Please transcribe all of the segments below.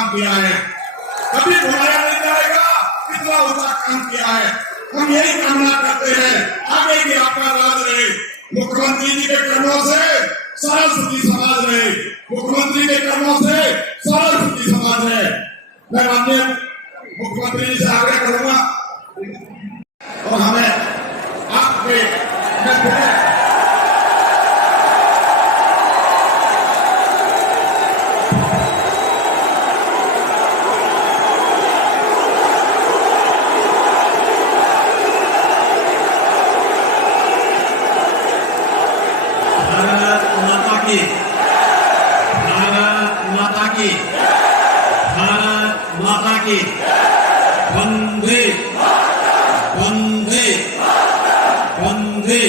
काम किया है, कभी भुलाया नहीं जाएगा। कितना ऊंचा काम किया है। हम यही कामना करते हैं आगे भी आपका राज रहे, मुख्यमंत्री जी के कर्मों से सरस्वती समाज रहे, मुख्यमंत्री के कर्मों से सरस्वती समाज रहे। मैं माननीय मुख्यमंत्री जी से आग्रह करूंगा और हमें आपके माता की वंदे वंदे वंदे।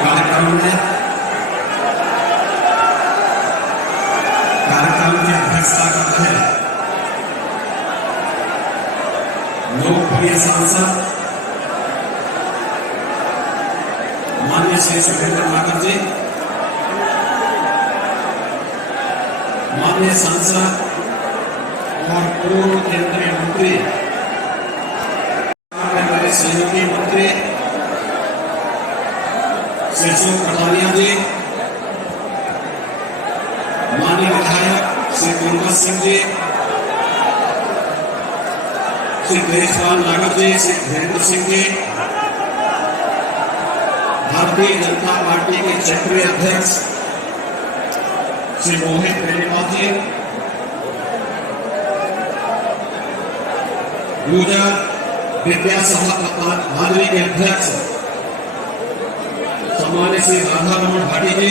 कार्यक्रम की अध्यक्षता करते हैं लोकप्रिय सांसद माननीय श्री सुरेंद्र नागर जी, माननीय सांसद और पूर्व केंद्रीय मंत्री मेरे सहयोगी मंत्री श्री अशोक कटारिया जी, माननीय विधायक श्री गुरबख्श सिंह जी, श्री देशपाल नागर जी, श्री धीरेन्द्र सिंह जी, भारतीय जनता पार्टी के क्षेत्रीय अध्यक्ष श्री मोहित बेनीवाल जी, गुर्जर विद्या सभा भाजपा के अध्यक्ष सम्मानित श्री राधा रमन भाटी जी,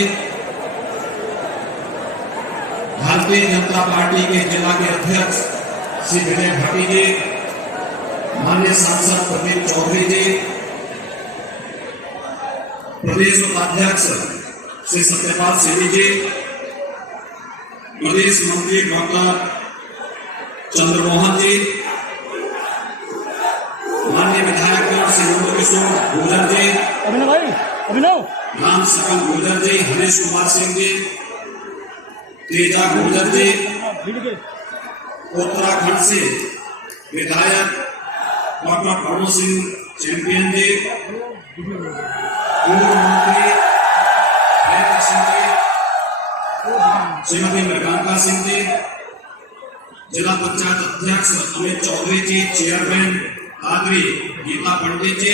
भारतीय जनता पार्टी के जिला के अध्यक्ष श्री विजय भाटी जी, माननीय सांसद प्रदीप चौधरी जी, प्रदेश उपाध्यक्ष श्री सत्यपाल सिंह जी, प्रदेश मंत्री डॉक्टर चंद्रमोहन जी, माननीय विधायक श्री नंदकिशोर गुर्जर जी, राम सकल गुर्जर जी, हरीश कुमार सिंह जी, तेजा गुर्जर जी, उत्तराखंड से विधायक डॉक्टर करुण सिंह चैंपियन जी, पूर्व मंत्री सिंह जी, श्रीमती मृगांका सिंह जी, जिला पंचायत अध्यक्ष अमित चौधरी जी, चेयरमैन आदरी गीता पंडित जी,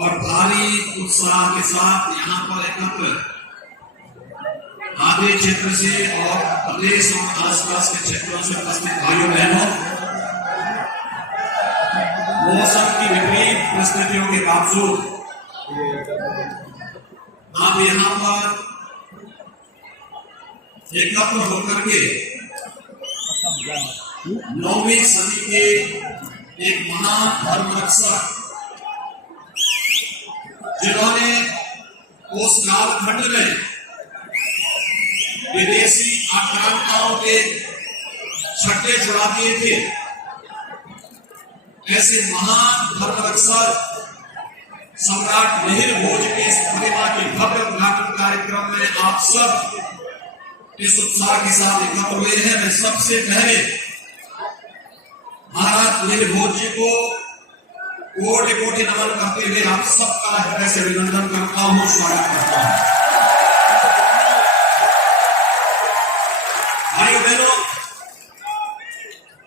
और भारी उत्साह के साथ यहाँ पर एकत्र आदि क्षेत्र से और प्रदेश और आसपास के क्षेत्रों से उपस्थित भाइयों बहनों, मौसम की विपरीत परिस्थितियों के बावजूद आप यहाँ पर एकत्र होकर के 9वीं सदी के एक महान धर्म रक्षक जिन्होंने उस कालखंड में विदेशी आक्रांताओं के छक्के छुड़ा दिए थे, ऐसे महान धर्म रक्षक सम्राट मिहिर भोज की इस प्रतिमा की भव्य उद्घाटन कार्यक्रम में आप सब इस उत्साह के साथ एकत्र हुए हैं। मैं सबसे पहले महाराज मिहिर भोज जी को कोटि कोटि नमन करते हुए आप सबका हृदय से अभिनंदन करता हूं, स्वागत करता हूं। भाई बहनों,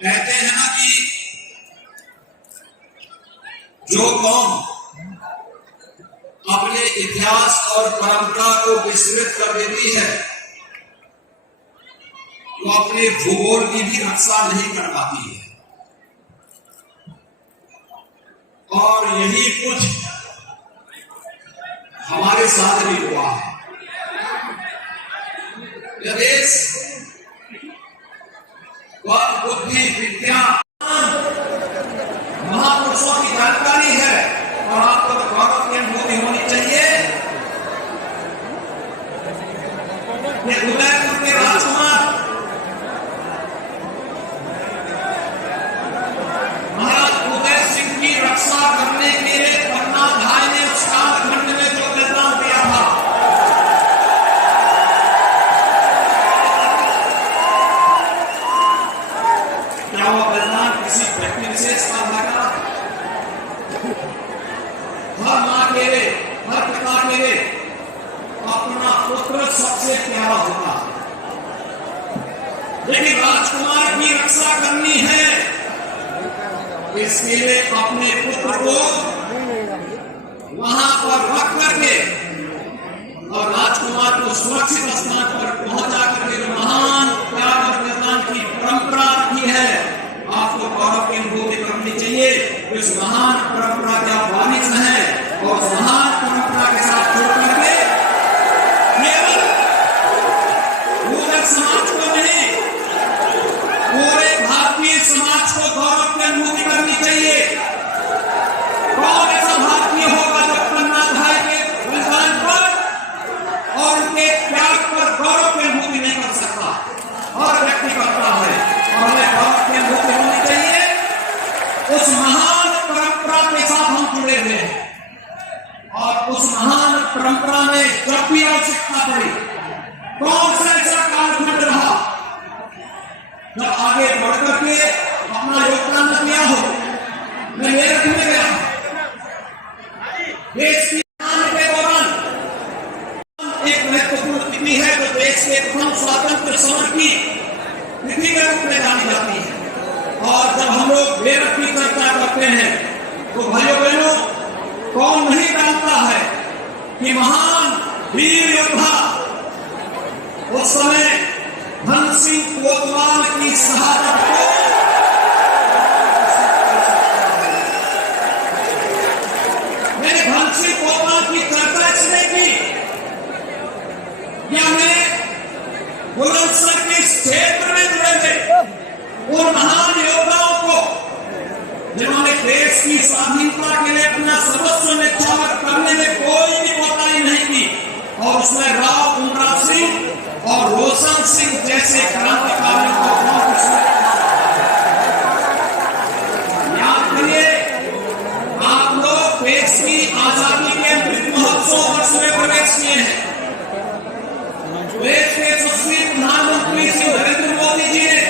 कहते हैं ना कि जो कौम अपने इतिहास और परंपरा को विस्मृत कर देती है वो अपने भूगोल की भी रक्षा नहीं कर पाती है, और यही कुछ हमारे साथ भी हुआ है। यह देश बुद्धि विद्या महापुरुषों की जानकारी है, और आपको तो गौरव की अनुभूति होनी चाहिए। ये उदयपुर के राजकुमार महाराज उदय सिंह की रक्षा करने के लिए पन्ना भाई ने हर माँ के लिए, हर पिता के लिए अपना पुत्र सबसे प्यारा होता है, लेकिन राजकुमार की रक्षा करनी है, इसके लिए अपने पुत्र को वहां पर रख करके और राजकुमार को सुरक्षित स्थान पर पहुंचा करके जो महान त्याग और बलिदान की परंपरा रखी है, आपको गौरव की अनुभूति करनी चाहिए। इस महान परंपरा के आप वारिस हैं और उस महान परंपरा के साथ जुड़ करके केवल पूरे समाज को नहीं, पूरे भारतीय समाज को गौरव की अनुभूति करनी चाहिए। कौन ऐसा भारतीय होगा जो पन्ना भाई के बलिदान पर और उनके त्याग पर गौरव की अनुभूति नहीं कर सकता? हर व्यक्ति करता है और हमें गौरव की अनुभूति होनी चाहिए। उस महान परंपरा के साथ हम जुड़े हुए हैं और उस महान परंपरा में जब भी आवश्यकता पड़ी, कौन सा ऐसा कालखंड रहा जब आगे बढ़कर के अपना योगदान न दिया हो। मैं मेरठ में गया, देश की के दौरान एक महत्वपूर्ण तिथि है जो देश के प्रथम स्वातंत्र समर की तिथि के रूप में जानी जाती है। और जब हम लोग मेरठ की चर्चा करते हैं तो भाइयों बहनों, कौन नहीं जानता है कि महान वीर योद्धा उस समय धन सिंह कोतवाल की शहादत को मैंने धन सिंह कोतवाल की चर्चा इसलिए की या मैं बुलंदशहर के क्षेत्र में जुड़े थे उन महान योद्धाओं को जिन्होंने देश की स्वाधीनता के लिए अपना सर्वस्व न्यौछावर करने में कोई भी कोताही नहीं की और उसमें राव उमरा सिंह और रोशन सिंह जैसे क्रांतिकारियों को याद करिए। आप लोग देश की आजादी के अमृत महोत्सव वर्ष में प्रवेश किए हैं। देश के यशस्वी प्रधानमंत्री श्री नरेंद्र मोदी जी ने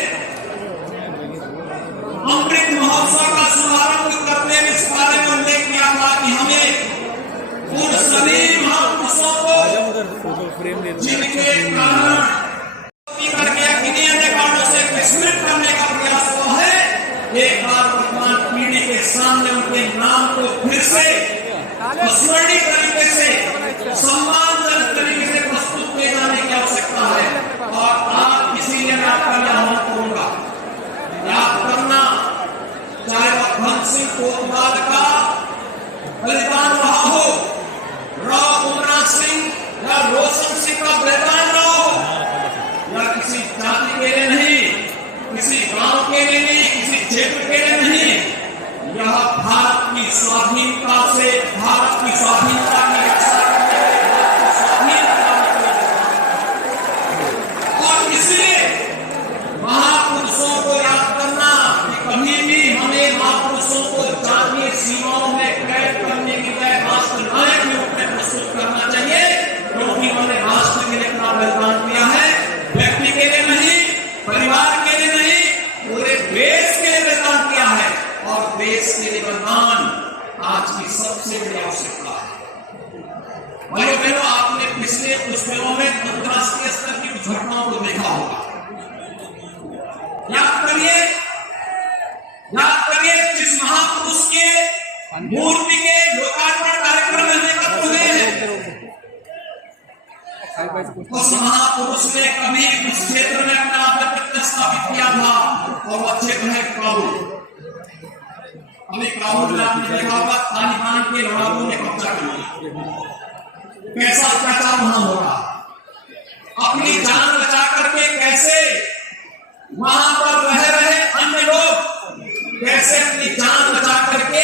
अमृत महोत्सव का शुभारंभ करते हुए इस बारे में उल्लेख किया था कि हमें उन सभी महापुरुषों को जिनके कारण करके किन्हीं अन्य कारणों से विस्मृत करने का प्रयास हुआ है, एक बार वर्तमान पीढ़ी के सामने उनके नाम को फिर से स्मरणीय तरीके से, सम्मानजनक तरीके से प्रस्तुत किए जाने की आवश्यकता है। और आप इसीलिए मैं आपका आह्वान करूंगा, याद करना, चाहे वह धन सिंह कोतवाल का बलिदान रहा हो, राव उमरा सिंह या रोशन सिंह का बलिदान रहा हो, या किसी जाति के लिए नहीं, किसी गांव के लिए नहीं, किसी क्षेत्र के लिए नहीं, यह भारत की स्वाधीनता से, भारत की स्वाधीनता की रक्षा करने के और इसलिए महापुरुषों को याद करना कि कभी भी हमें महापुरुषों को जातीय सीमाओं में कैद करने की बजाय राष्ट्र नायक के रूप में प्रस्तुत करना चाहिए, क्योंकि उन्होंने राष्ट्र के लिए अपना बलिदान किया है। व्यक्ति के लिए नहीं, परिवार के लिए नहीं, पूरे देश के लिए बलिदान किया है और देश के लिए बलिदान आज की सबसे बड़ी आवश्यकता है। भाइयों बहनों, आपने पिछले कुछ दिनों में अंतर्राष्ट्रीय स्तर की कुछ घटनाओं को देखा होगा। याद करिए किस महापुरुष के मूर्ति के लोकार्पण कार्यक्रम में एकत्र हुए हैं। उस महापुरुष ने कभी उस क्षेत्र में अपना आधिपत्य स्थापित किया था और वह क्षेत्र है काबुल। अभी काबुल में आपने देखा होगा तालिबान के लड़ाकों ने कब्जा कर लिया। कैसा अत्याचार वहां हो रहा, अपनी जान बचा करके कैसे वहां पर रह रहे अन्य लोग कैसे अपनी जान बचा करके,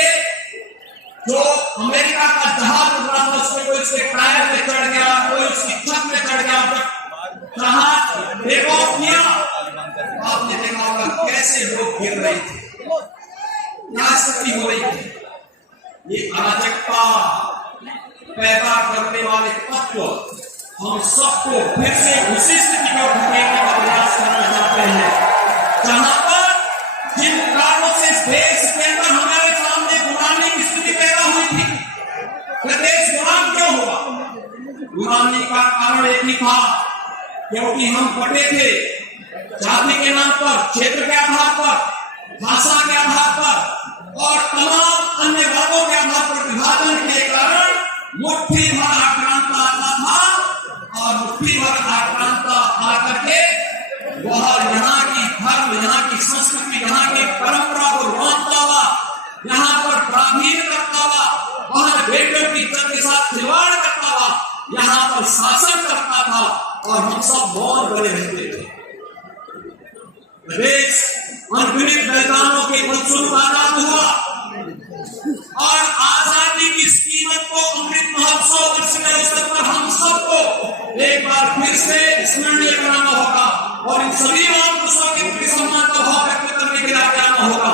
जो अमेरिका का जहाज उड़ रहा था उसमें कोई उसके टायर में चढ़ गया, कोई उसकी छत में चढ़ गया, जहाज टेक ऑफ किया, आपने देखा होगा कैसे लोग गिर रहे थे, क्या स्थिति हो रही थी। ये अराजकता पैदा करने वाले तत्व हम सबको फिर से उसी स्थिति में ढकेलने का प्रयास करना चाहते हैं, जहां पर जिन कारणों से देश के अंदर हमारे सामने गुलामी की स्थिति पैदा हुई थी, देश गुलाम क्यों हुआ? गुलामी का कारण एक ही था, क्योंकि हम बटे थे जाति के नाम पर, क्षेत्र के आधार पर, भाषा के आधार पर और तमाम अन्य वर्गों के आधार पर विभाजन के कारण मुट्ठी भर आक्रांता आता था और मुट्ठी भर आक्रांता आकर के वह यहाँ की धर्म, यहाँ की संस्कृति, यहाँ की परंपरा को रोकता हुआ, यहाँ पर प्राधीन करता हुआ, वहां बेटियों की इज्जत के साथ खिलवाड़ करता हुआ, यहाँ पर शासन करता था और हम सब मौन बने रहते थे। देश अनगिनत बलिदानों के फलस्वरूप आजाद हुआ और आजादी की इस कीमत को अमृत महोत्सव वर्ष के अवसर पर हम सबको एक बार फिर से स्मरणीय कराना होगा और इन सभी महापुरुषों के प्रति सम्मान का भाव व्यक्त करने के लिए आगे आना होगा,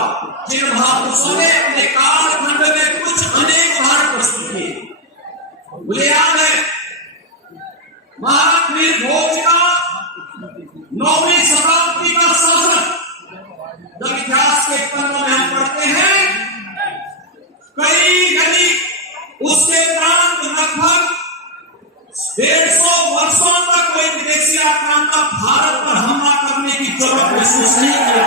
जिन महापुरुषों ने अपने कालखंड में कुछ अनेक उदाहरण प्रस्तुत किए। मुझे याद है महाराज वीर भोज का 9वीं शताब्दी का शासन, जब इतिहास के पन्नों में हम पढ़ते हैं, कई घड़ी उसके प्रांत लगभग 150 वर्षों तक कोई विदेशी आक्रांता भारत पर हमला करने की जरूरत महसूस नहीं किया।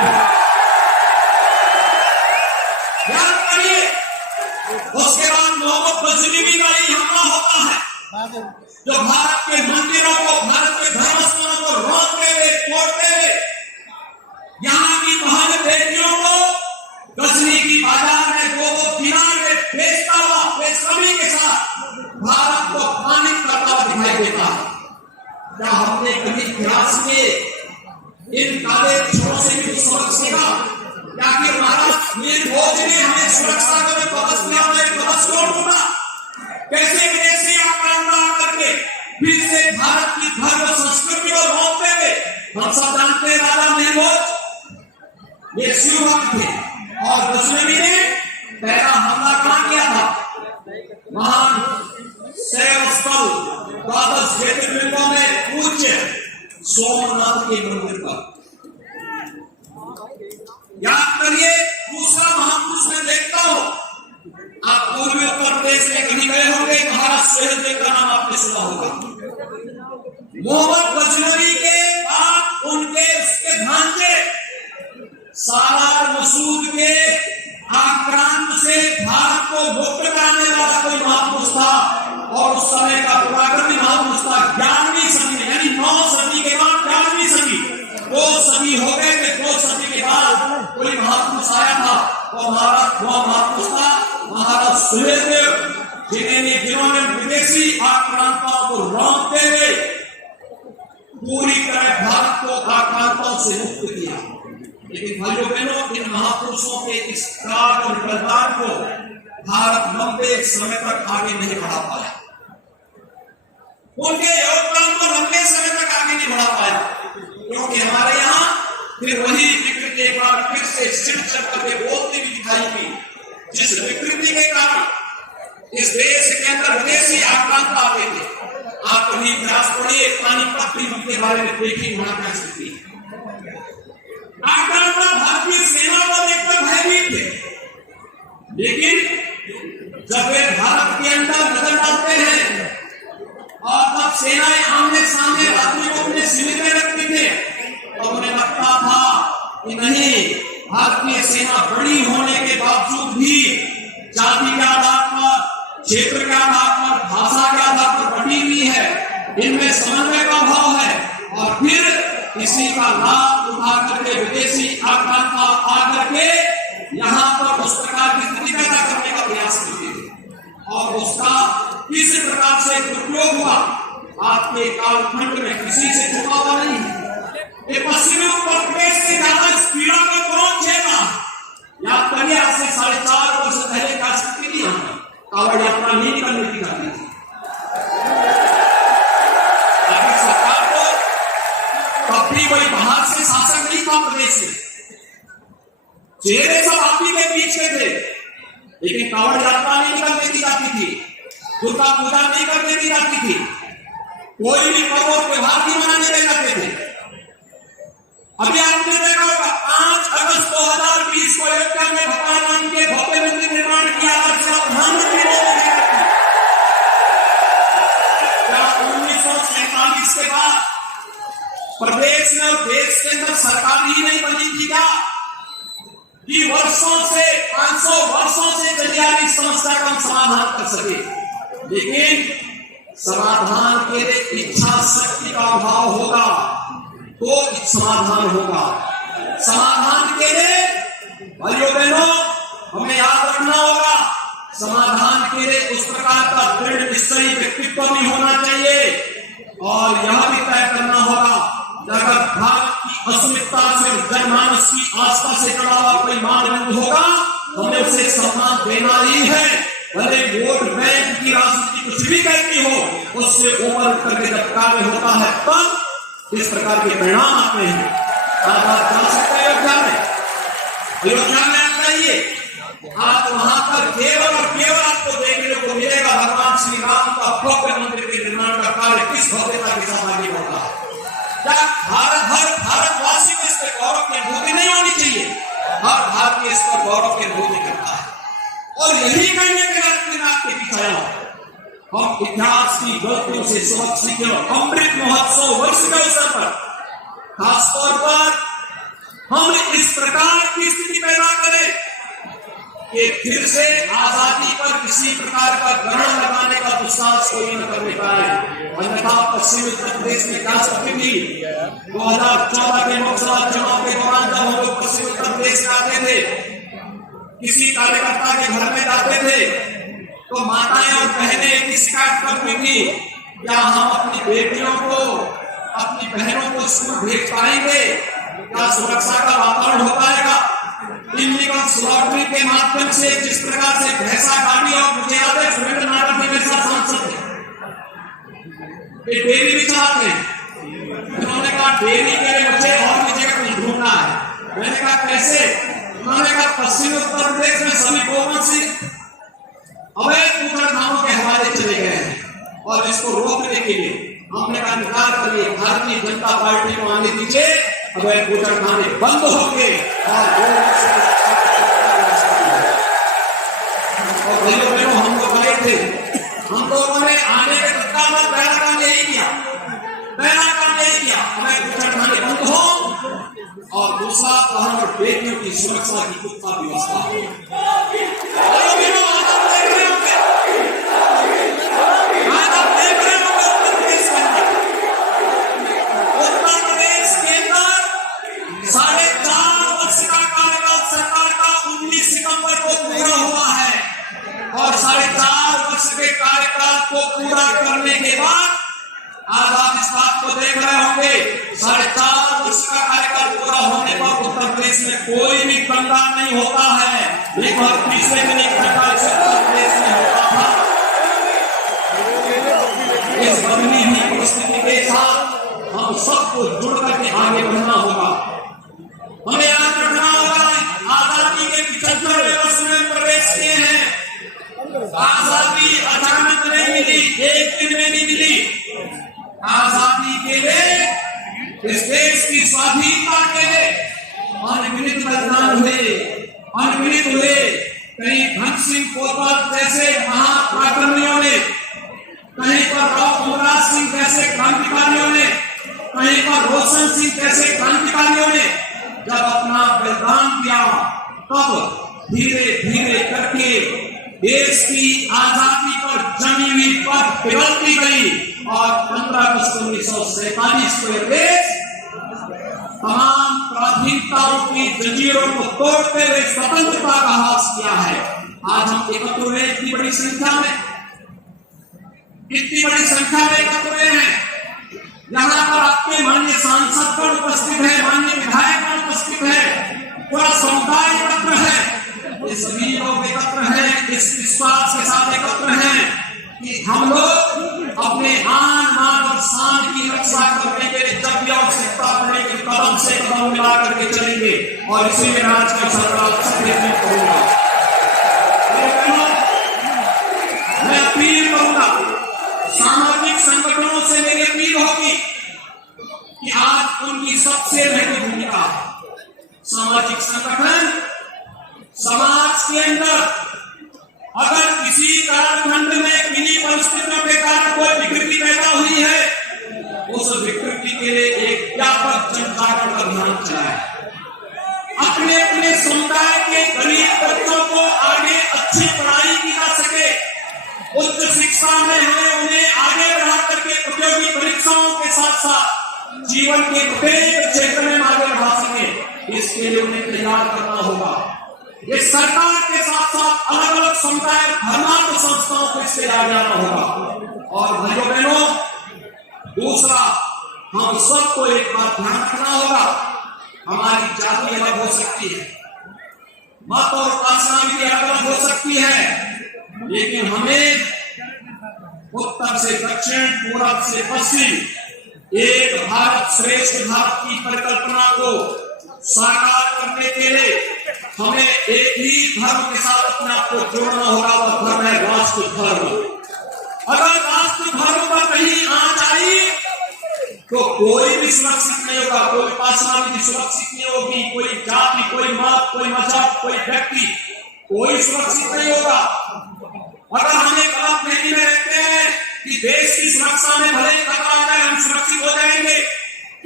याद करिए, उसके बाद मोहम्मद गजनवी का ही हमला होता है, जो भारत के मंदिरों को, भारत के धर्मस्थलों को रोकते हुए, तोड़ते हुए, यहाँ की बहन बेटियों को गजनी की बाजार में 2 दिनार में बेचता हुआ बेशर्मी के साथ भारत को पानी करता हुआ दिखाई देता है। क्या हमने कभी इतिहास में इन काले छोरों से भी सबक सीखा? क्या कि महाराज वीर भोज ने हमें सुरक्षा का कवच दिया, कवच को टूटा? कैसे विदेशी आक्रांता करके फिर से भारत की धर्म संस्कृति को रोकते हुए, हम सब जानते हैं राजा महमूद ये शिव भक्त थे और गजनवी ने पहला हमला कहां किया था? महान शैव स्थल द्वादश ज्योतिर्लिंगों में पूज्य सोमनाथ के मंदिर पर। याद करिए, दूसरा महापुरुष मैं देखता हूं, आप पूर्वी उत्तर प्रदेश में कहीं गए होंगे, महाराज सुहेलदेव का नाम आपने सुना होगा। मोहम्मद गजनवी के बाद उनके उसके भांजे सालार मसूद के आक्रांत से भारत को मुक्त कराने वाला कोई महापुरुष था और उस समय का पुराक्रमी महापुरुष था 11वीं सदी, यानी 9 सदी के बाद 11वीं सदी, 2 सदी हो गए थे, 2 सदी के बाद कोई महापुरुष आया था और महापुरुष था महाराज सुहेलदेव, जिन्होंने विदेशी आक्रांताओं को रोकते हुए पूरी तरह भारत को आक्रांताओं से मुक्त किया। लेकिन भाइयों बहनों, इन महापुरुषों के इस त्याग और बलिदान को भारत लंबे समय तक आगे नहीं बढ़ा पाया। उनके योगदान को लंबे समय तक आगे नहीं बढ़ा पाया, क्योंकि हमारे यहाँ फिर वही विकृति एक बार फिर से सिर चक्कर के बोलती भी दिखाई दी, जिस विकृति के कारण इस देश के अंदर विदेशी आक्रांत आते थे। आप कभी इतिहास पढ़िए, पानीपत युद्ध के बारे में देखिए वहां क्या स्थिति। आक्रांता भारतीय सेना को देखकर भयभीत थे, लेकिन जब वे भारत के अंदर नजर डालते हैं और तब सेनाएं आमने सामने रात्रि को अपने शिविर में रखते थे, तो उन्हें लगता था कि नहीं, भारतीय सेना बड़ी होने के बावजूद भी जाति के आधार पर, क्षेत्र के आधार पर, भाषा के आधार पर बटी हुई है, इनमें समन्वय का भाव है और फिर इसी का लाभ उठा करके विदेशी आक्रांता आकर के यहाँ पर उस प्रकार की स्थिति पैदा करने का प्रयास करते थे और उसका किस प्रकार से दुरुपयोग हुआ आपके कालखंड में किसी से छुपा हुआ नहीं है। ये पश्चिमी उत्तर प्रदेश से ज्यादा इस पीड़ा को कौन झेला? याद करिए, आज से 4.5 वर्ष पहले का स्थिति थी, कावड़ यात्रा नहीं निकलने की जाती थी। सरकार को कभी कोई बाहर से शासन नहीं था प्रदेश में, चेहरे सब आप ही के बीच के थे, लेकिन कावड़ यात्रा नहीं निकलने दी जाती थी, दुर्गा पूजा नहीं करने दी जाती थी, कोई भी पर्व और त्योहार नहीं मनाने दे जाते थे। अभी आपने देखा होगा 5 अगस्त 2020 को अयोध्या में भगवान राम के भव्य मंदिर निर्माण किया, प्रधानमंत्री मोदी जी प्रदेश में और देश के अंदर सरकार ही नहीं बनी थी क्या कि वर्षों से 500 वर्षों से चली आ रही समस्या का हम समाधान कर सके? लेकिन समाधान के लिए इच्छा शक्ति का अभाव होगा तो समाधान होगा। समाधान के लिए भाइयों बहनों हमें याद रखना होगा, समाधान के लिए उस प्रकार का दृढ़ निश्चयी व्यक्तित्व भी होना चाहिए और यह भी तय करना होगा कि अगर भारत की अस्मिता से जनमानस की आस्था से जुड़ा हुआ कोई मानदंड होगा तो हमें उसे सम्मान देना ही है। भले वोट बैंक की राजनीति कुछ भी कहती हो, उससे ऊपर करके जब कार्य होता है तब इस प्रकार के परिणाम आते हैं। आप जान सकते हैं अयोध्या में आप जाइए, आप वहां पर केवल और केवल आपको देखने को मिलेगा भगवान श्री राम का भव्य मंदिर के निर्माण का कार्य किस भव्यता के साथ आगे बढ़ा है। क्या हर भारतवासी को इस पर गौरव की अनुभूति नहीं होनी चाहिए? हर भारतीय इस पर गौरव की अनुभूति करता है और यही कहने के लिए आपके पीछे आया। हम इतिहास की गलतियों से सबक सीखे और अमृत महोत्सव वर्ष के अवसर पर खासतौर पर हम इस प्रकार की स्थिति पैदा करें कि फिर से आजादी पर किसी प्रकार का ग्रहण लगाने का दुस्साहस कोई न करने पाए। अन्यथा पश्चिमी उत्तर प्रदेश में क्या स्थिति थी 2014 के लोकसभा चुनाव के दौरान जब हम लोग पश्चिमी उत्तर प्रदेश में आते थे, किसी कार्यकर्ता के घर में जाते थे तो माताएं और बहनें एक शिकायत करती थी, क्या हम अपनी बेटियों को अपनी बहनों को स्कूल भेज पाएंगे? क्या सुरक्षा का वातावरण हो पाएगा? इनलीगल स्लॉटरी के माध्यम से जिस प्रकार से भैंसा गाड़ी और मुझे याद है सुरेंद्र नागर जी के साथ सांसद थे, डेयरी भी चलाते हैं। उन्होंने कहा डेयरी के लिए मुझे और भी जगह कुछ ढूंढना है। मैंने कहा कैसे? उन्होंने कहा पश्चिमी उत्तर प्रदेश में सभी गोवंशी अवैध कुकड़खानों के हवाले चले गए हैं और इसको रोकने के लिए हमने कहा निकाल करिए, भारतीय जनता पार्टी को आने दीजिए, अवैध कुकड़खाने बंद होंगे और हम लोग गए थे, हम लोगों ने आने के तत्काल में पहला काम यही किया, अवैध कुकड़खाने बंद हो और दूसरा बहन और बेटियों की सुरक्षा की पुख्ता व्यवस्था को पूरा करने के बाद आज आप इस बात को देख रहे होंगे 4.5 वर्ष का कार्यकाल पूरा होने पर उत्तर प्रदेश में कोई भी दंगा नहीं होता है। एक बार पिछले दिन एक प्रकार से उत्तर प्रदेश में होता था। इस बदली हुई परिस्थिति के साथ हम सबको जुड़ करके आगे बढ़ना होगा। हमें याद रखना होगा आजादी के 75 वर्ष में प्रवेश किए हैं। आजादी अचानक नहीं मिली, एक दिन में नहीं मिली। आजादी के लिए इस देश की स्वाधीनता के लिए अनगिनत बलिदान हुए। कहीं धन सिंह कोतवाल जैसे महापराक्रमियों ने, कहीं पर राव अमरनाथ सिंह जैसे क्रांतिकारियों ने, कहीं पर रोशन सिंह जैसे क्रांतिकारियों ने जब अपना बलिदान दिया तब धीरे धीरे करके देश की आजादी पर जमी हुई पथ पिघलती गई और 15 अगस्त 1947 को यह देश तमाम प्राथमिकताओं की जंजीरों को तोड़ते हुए स्वतंत्रता का हाथ किया है। आज हम एकत्र हुए इतनी बड़ी संख्या में एकत्र हुए हैं। यहाँ पर आपके माननीय सांसद पर उपस्थित है, माननीय विधायक पर उपस्थित है, पूरा समुदाय एकत्र है। ये सभी लोग एकत्र हैं, इस विश्वास के साथ एकत्र हैं कि हम लोग अपने आन मान और शान की रक्षा करने के लिए जब भी आवश्यकता पड़ेगी कदम से कदम मिला करके चलेंगे और इसी में आज का सरकार सक्रिय करूंगा। मैं अपील करूंगा, सामाजिक संगठनों से मेरी अपील होगी कि आज उनकी सबसे बड़ी भूमिका सामाजिक संगठन समाज के अंदर अगर किसी कालखंड में किन्हीं परिस्थितियों के कारण कोई विकृति पैदा हुई है, उस विकृति के लिए एक जीवन के प्रत्येक क्षेत्र में आगे बढ़ा सके, इसके लिए उन्हें तैयार करना होगा। ये सरकार के साथ साथ अलग अलग समुदाय धर्मांतर संस्थाओं को इससे आगे आना होगा। और भाइयों बहनों, दूसरा, हम सबको एक बात ध्यान रखना होगा, हमारी जाति अलग हो सकती है, मत और उपासना भी अलग हो सकती है, लेकिन हमें उत्तर से दक्षिण, पूरब से पश्चिम एक भारत श्रेष्ठ भारत की परिकल्पना को साकार करने के लिए हमें एक ही धर्म के साथ अपने आप को जोड़ना होगा। वह धर्म है राष्ट्र धर्म। अगर राष्ट्र धर्म पर कहीं आंच आई तो कोई भी सुरक्षित नहीं होगा, कोई उपासना भी सुरक्षित नहीं होगी, कोई जाति, कोई मत, कोई मजहब, कोई व्यक्ति, कोई सुरक्षित नहीं होगा। अगर हमें गलत फहमी में रहते हैं कि देश की सुरक्षा में भले ही खतरा आ जाए हम सुरक्षित हो जाएंगे,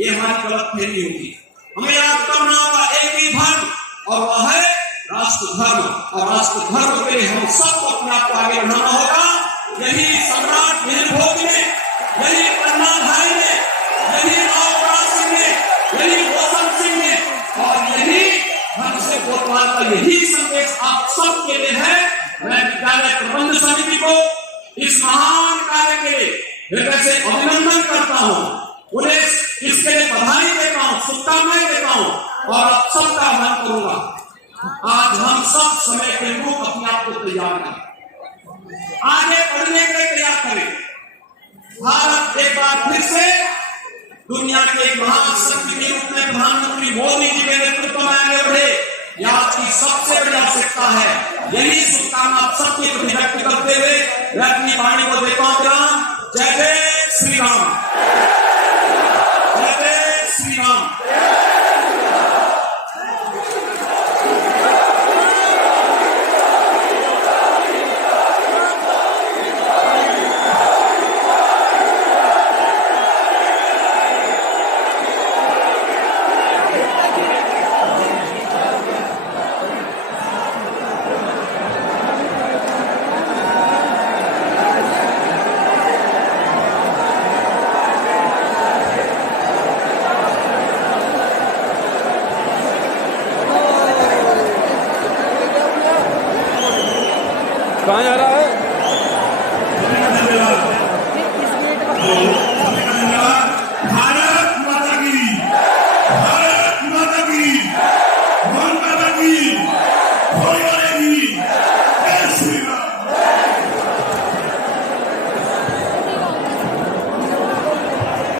ये हमारी गलत फहमी होगी। हमें याद करना होगा एक ही धर्म, और वह है राष्ट्र धर्म। और राष्ट्र धर्म के लिए हम सबको अपने आप को आगे बढ़ाना होगा। यही सम्राट नीलभोग ने, यही पन्ना भाई ने, यही रावराज सिंह ने, यही भूषण सिंह ने, और यही धर्म से कोतवाल का यही संदेश आप सबके लिए है। मैं विद्यालय प्रबंध समिति को इस महान कार्य के लिए हृदय से अभिनंदन करता हूँ, उन्हें इसके लिए बधाई देता हूँ, शुभकामनाएं देता हूँ, और अब सबका आह्वान करूंगा, आज हम सब समय के अनुरूप अपने आप को तैयार करें, आगे बढ़ने के लिए तैयार करें। भारत एक बार फिर से दुनिया के एक महान शक्ति के रूप में प्रधानमंत्री मोदी जी के नेतृत्व में आगे बढ़े, यह आपकी सबसे बड़ी आवश्यकता है। यही शुभकामना आप सबके प्रति व्यक्त करते हुए मैं अपनी वाणी को देता हूं विराम। जय जय श्री राम, जय जय श्री राम। कहाँ जा रहा है?